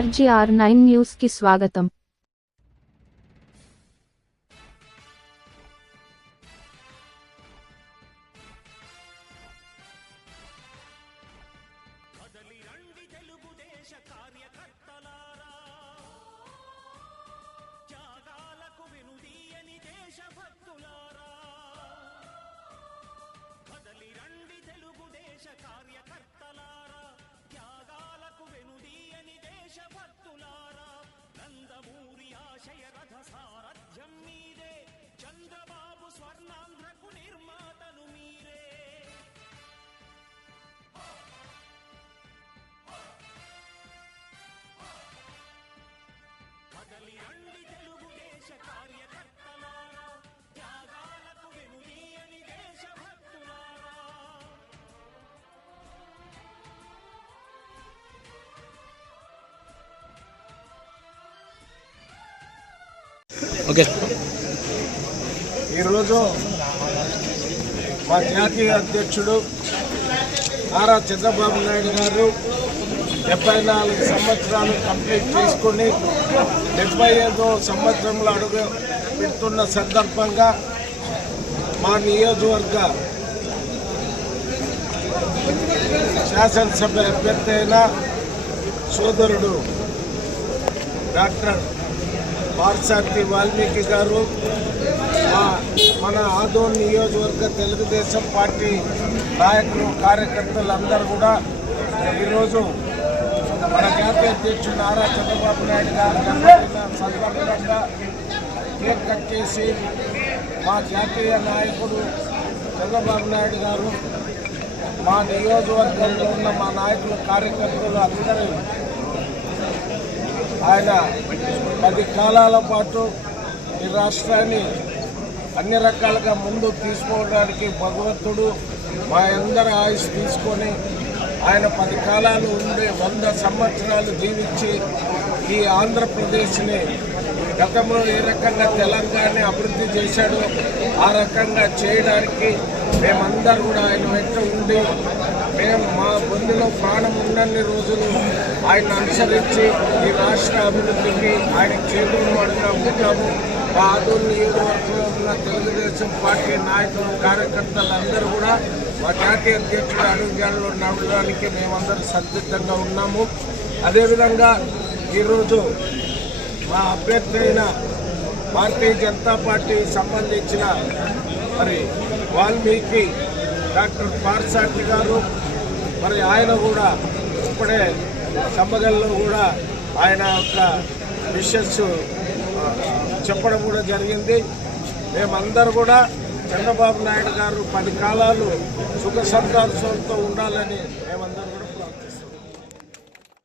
RGR nine న్యూస్కి స్వాగతం. కార్యకర్త దేశభక్తులారా నందమూరి ఆశయ రథ సారథ్యం మీదే చంద్రబాబు స్వర్ణాంధ్రకు నిర్మాత. ఓకే. ఈరోజు మా జాతీయ అధ్యక్షుడు నారా చంద్రబాబు నాయుడు గారు డెబ్బై నాలుగు సంవత్సరాలు కంప్లీట్ చేసుకొని డెబ్బై ఐదో సంవత్సరంలో అడుగు పెడుతున్న సందర్భంగా మా నియోజకవర్గ శాసనసభ అభ్యర్థి అయిన సోదరుడు డాక్టర్ పార్సార్థి వాల్మీకి గారు మా మన ఆదోన్ నియోజకవర్గ తెలుగుదేశం పార్టీ నాయకులు కార్యకర్తలు అందరూ కూడా ఈరోజు మన జాతీయ అధ్యక్షుడు నారా చంద్రబాబు నాయుడు గారు సందర్భంగా కేక్ కట్ చేసి మా జాతీయ నాయకుడు చంద్రబాబు నాయుడు గారు మా నియోజకవర్గంలో ఉన్న మా నాయకులు కార్యకర్తలు అందరూ ఆయన పది కాలాల పాటు ఈ రాష్ట్రాన్ని అన్ని రకాలుగా ముందు తీసుకోవడానికి భగవంతుడు మా అందరి ఆయుష్ తీసుకొని ఆయన పది కాలాలు ఉండి వంద సంవత్సరాలు జీవించి ఈ ఆంధ్రప్రదేశ్ని గతంలో ఏ రకంగా తెలంగాణ అభివృద్ధి చేశాడో ఆ రకంగా చేయడానికి మేమందరూ కూడా ఆయన వెంట ఉండి మేము మా బొందులో ప్రాణం ఉన్నన్ని రోజులు ఆయన అనుసరించి ఈ అభివృద్ధికి ఆయన చేతులు పడుతూ ఉంటాము మా ఆదూరు నియోజకవర్గంలో ఉన్న తెలుగుదేశం పార్టీ నాయకులు కార్యకర్తలు అందరూ కూడా మా జాతీయ అధ్యక్షుడు అడుగుజాడలో నడవడానికి మేమందరం సంసిద్ధంగా ఉన్నాము. అదేవిధంగా ఈరోజు మా అభ్యర్థి అయిన భారతీయ జనతా పార్టీ సంబంధించిన మరి వాల్మీకి డాక్టర్ పార్సాటి గారు మరి ఆయన కూడా ఇప్పుడే సమ్మగల్లో కూడా ఆయన యొక్క విషెస్ చెప్పడం కూడా జరిగింది. మేమందరూ కూడా చంద్రబాబు నాయుడు గారు పది కాలాలు సుఖ సంతోషంతో ఉండాలని మేమందరం